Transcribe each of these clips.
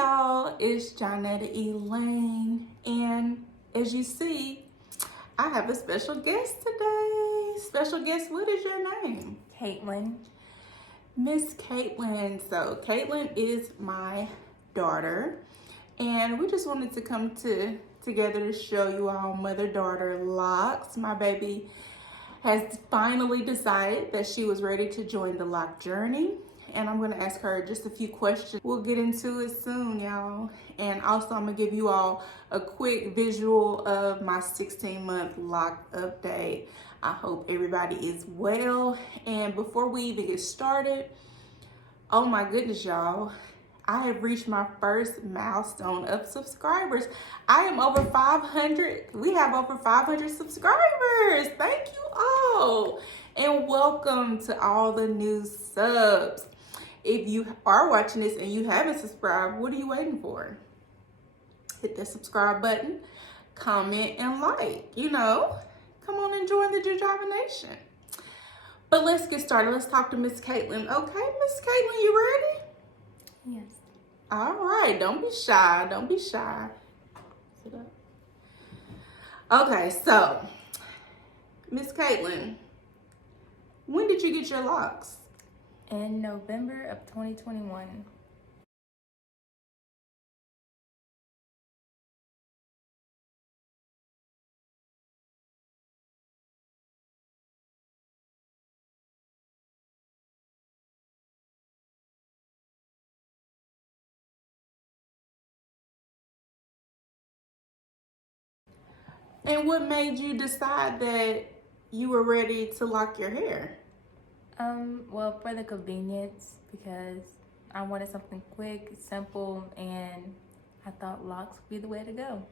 y'all, it's Jonetta Elaine, and as you see, I have a special guest today. Special guest, what is your name? Caitlin. Miss Caitlin. So Caitlin is my daughter, and we just wanted to come together to show you all mother-daughter locks. My baby has finally decided that she was ready to join the loc journey. And I'm gonna ask her just a few questions. We'll get into it soon, y'all. And also I'm gonna give you all a quick visual of my 16-month loc update. I hope everybody is well. And before we even get started, oh my goodness, y'all. I have reached my first milestone of subscribers. I am over 500. We have over 500 subscribers. Thank you all. And welcome to all the new subs. If you are watching this and you haven't subscribed, what are you waiting for? Hit that subscribe button, comment, and like. Come on and join the Jujavination. But let's get started. Let's talk to Miss Caitlin. Okay, Miss Caitlin, you ready? Yes. All right, don't be shy. Don't be shy. Sit up. Okay, so Miss Caitlin, when did you get your locks? In November of 2021. And what made you decide that you were ready to lock your hair? Well, for the convenience, because I wanted something quick, simple, and I thought locks would be the way to go.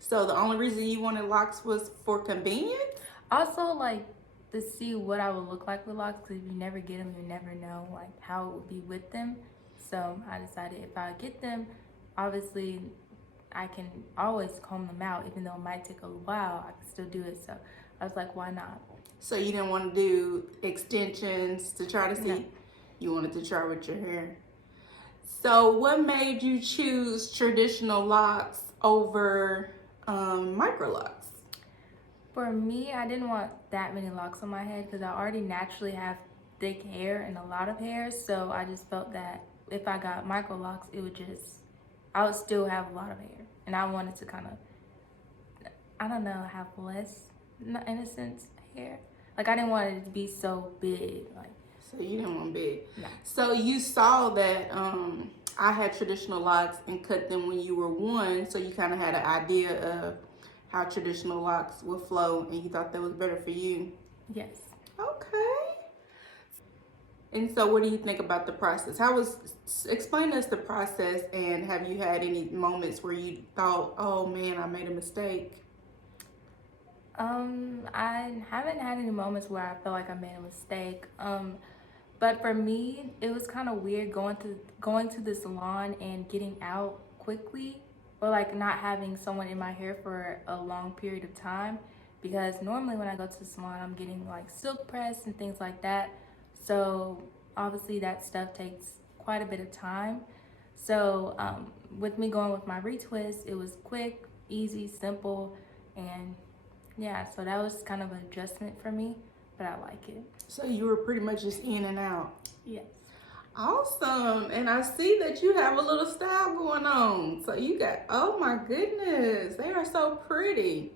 So the only reason you wanted locks was for convenience? Also, like, to see what I would look like with locks, because if you never get them, you never know, like, how it would be with them. So I decided if I get them, obviously, I can always comb them out, even though it might take a while, I can still do it. So I was like, why not? So you didn't want to do extensions to try to see? No. You wanted to try with your hair. So what made you choose traditional locks over microlocs? For me, I didn't want that many locks on my head because I already naturally have thick hair and a lot of hair. So I just felt that if I got microlocs, I would still have a lot of hair. And I wanted to kind of, I don't know, have less, in a sense, hair. Like, I didn't want it to be so big. Like, So you didn't want big. no. So you saw that I had traditional locks and cut them when you were 1. So you kind of had an idea of how traditional locks would flow, and you thought that was better for you. Yes. Okay. And so what do you think about the process? Explain to us the process, and have you had any moments where you thought, oh man, I made a mistake? I haven't had any moments where I feel like I made a mistake. But for me, it was kind of weird going to the salon and getting out quickly, or like not having someone in my hair for a long period of time, because normally when I go to the salon, I'm getting like silk press and things like that. So obviously that stuff takes quite a bit of time. So with me going with my retwist, it was quick, easy, simple, and yeah, so that was kind of an adjustment for me, but I like it. So you were pretty much just in and out. Yes. Awesome. And I see that you have a little style going on. So you got, oh my goodness, they are so pretty.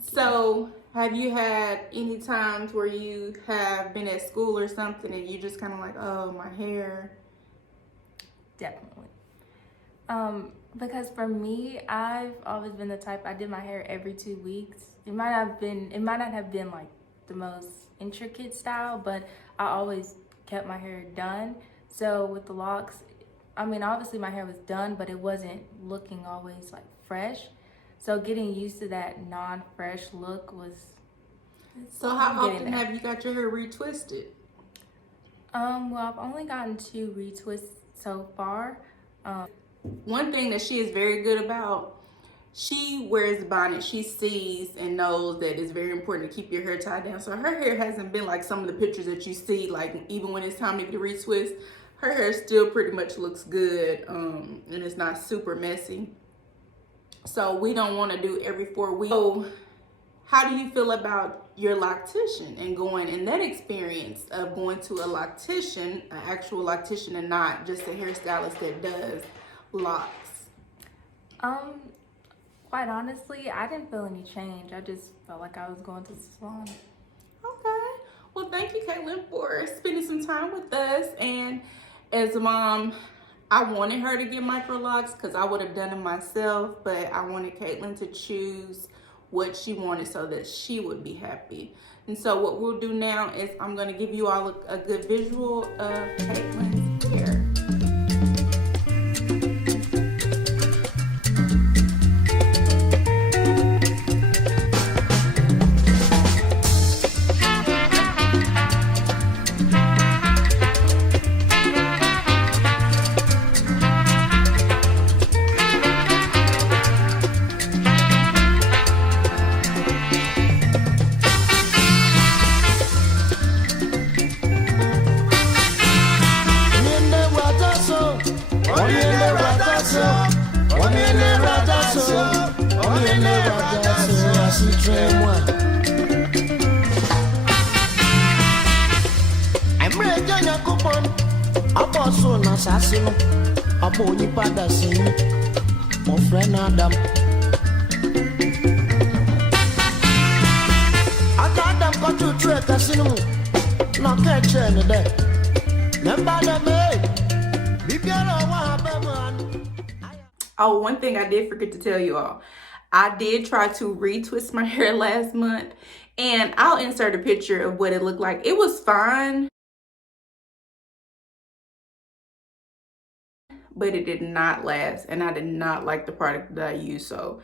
So have you had any times where you have been at school or something and you just kind of like, oh, my hair? Definitely. Because for me, I've always been the type, I did my hair every 2 weeks. It might not have been like the most intricate style, but I always kept my hair done. So with the locks, I mean, obviously my hair was done, but it wasn't looking always like fresh. So getting used to that non-fresh look was. So how often have you got your hair retwisted? Well, I've only gotten 2 retwists so far. One thing that she is very good about, she wears bonnet. She sees and knows that it's very important to keep your hair tied down. So her hair hasn't been like some of the pictures that you see, like even when it's time to get a retwist, her hair still pretty much looks good, and it's not super messy. So we don't want to do every 4 weeks. So how do you feel about your loctician and going in that experience of going to a loctician, an actual loctician, and not just a hairstylist that does locks? Quite honestly, I didn't feel any change. I just felt like I was going to the salon. Okay. Well, thank you, Caitlin, for spending some time with us. And as a mom, I wanted her to get microlocs because I would have done it myself, but I wanted Caitlin to choose what she wanted so that she would be happy. And so what we'll do now is I'm going to give you all a good visual of Caitlin's hair. Assassino, a boni padasini, mon friend Adam. I got them got to trick a casino, no catch any day. Remember the Oh, one thing I did forget to tell you all. I did try to retwist my hair last month, and I'll insert a picture of what it looked like. It was fine, but it did not last, and I did not like the product that I used. So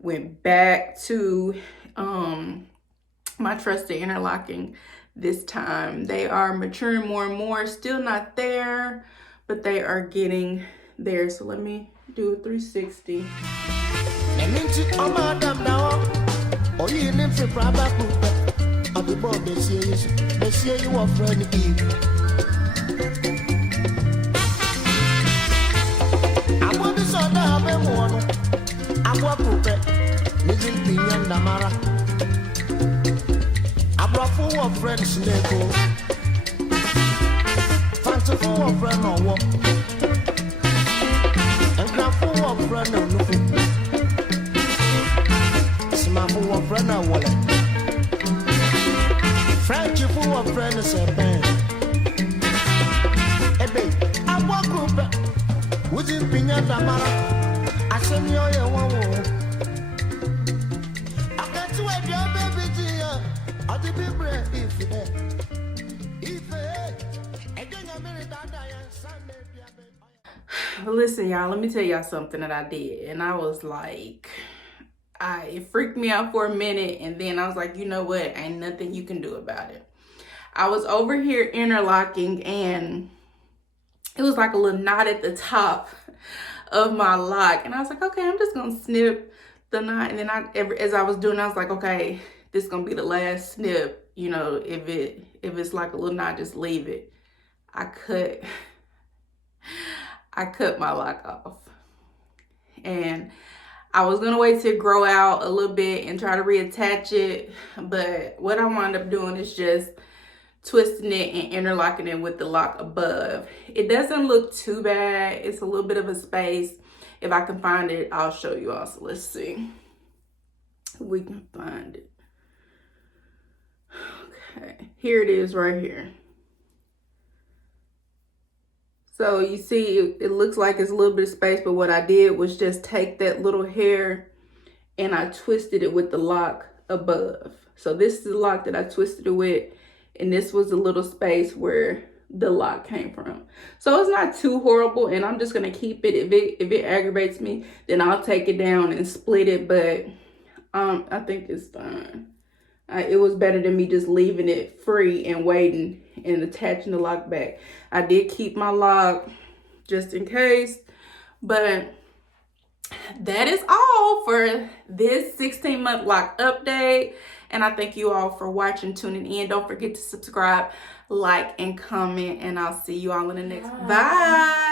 went back to my trusted Interlocking this time. They are maturing more and more, still not there, but they are getting there. So let me do a 360. Full of friends, Neko. Fancy full of friend or what? And grand full of friend or nothing. Smart full of friend or wallet. French full of friends, a pen. A bit. I walk up. Would you be at the mara? I send you your one. I got to wait your baby to you. Listen, y'all, let me tell y'all something that I did. And I was like, it freaked me out for a minute. And then I was like, you know what? Ain't nothing you can do about it. I was over here interlocking, and it was like a little knot at the top of my lock. And I was like, okay, I'm just going to snip the knot. And then as I was doing, I was like, okay, this is gonna be the last snip. You know, if it's like a little knot, just leave it. I cut my lock off, and I was gonna wait till it grow out a little bit and try to reattach it. But what I wound up doing is just twisting it and interlocking it with the lock above. It doesn't look too bad. It's a little bit of a space. If I can find it, I'll show you all. So let's see if we can find it. Okay, here it is right here. So you see, it looks like it's a little bit of space, but what I did was just take that little hair and I twisted it with the lock above. So this is the lock that I twisted it with, and this was the little space where the lock came from. So it's not too horrible, and I'm just gonna keep it. If it aggravates me, then I'll take it down and split it, but I think it's fine. It was better than me just leaving it free and waiting and attaching the lock back. I did keep my lock just in case, but that is all for this 16-month lock update. And I thank you all for watching, tuning in. Don't forget to subscribe. like, and comment, and I'll see you all in the next. Bye.